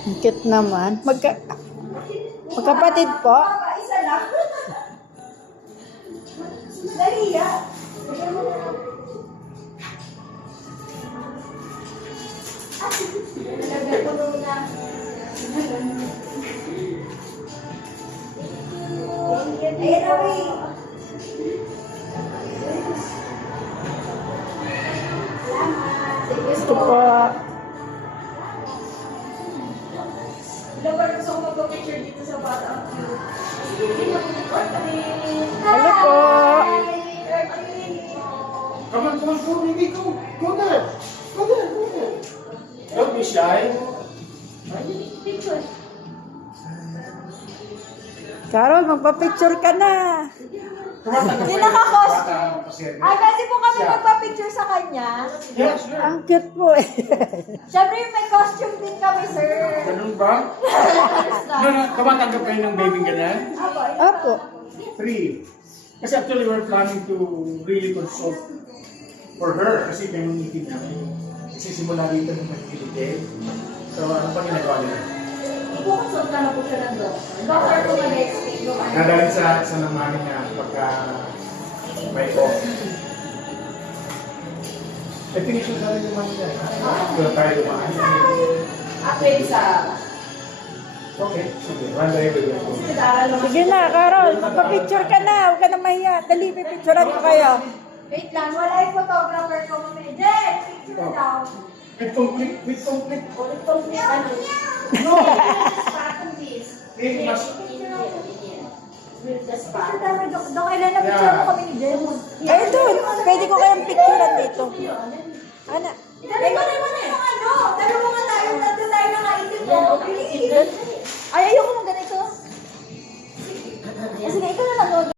Cute naman. Magkapatid po? Isa lang. Nahiya. Nalagay ko muna. Ayan na, Ray. Ito po. Ilang ba gusto ko magpa-picture dito sa bata ang cute? Hello po. Come on, come on, go, baby, go. Go there. Go there, go there. Don't be shy. Picture. Carol, magpa-picture ka na. Hindi naka-costume. Ay, kasi po kami magpa-picture sa kanya. Yes, sure. Ang cute po eh. Siyempre, may costume din kami, sir. Ganun ba? Tumatanggap kayo ng baby ganyan? Apo, Opo. 3. Kasi actually, we're planning to really consult for her kasi may mangitid namin. Kasi simula dito ng magkilitid. So, ano pa ginagawa nila? Ipukonsult na lang po siya ng doctor. Doctor po mag-explain. Nadalhin sa naman niya pagka may off. I think siya sa rin naman niya. Kung tayo dumaan. Pwede sa... Okay, sige. One day we will go. Sige na, Carol. Magpa-picture ka na. Huwag ka na mahiya. Dali, pipicturean ko kayo. Wait lang, wala yung photographer ko kami. Jen, picture daw. With complete, with complete. Ulit tong ano. No! Patong this. It must. With the spa. Dok, kailan na picture mo kami ni Jen? Eh, doon. Pwede ko kayong picturean dito. Ana. Dali ko naman yung ano. Dalawa nga tayo, tatlo tayo nakaisip mo. Ay, ayoko mo ganito. Sige, ikaw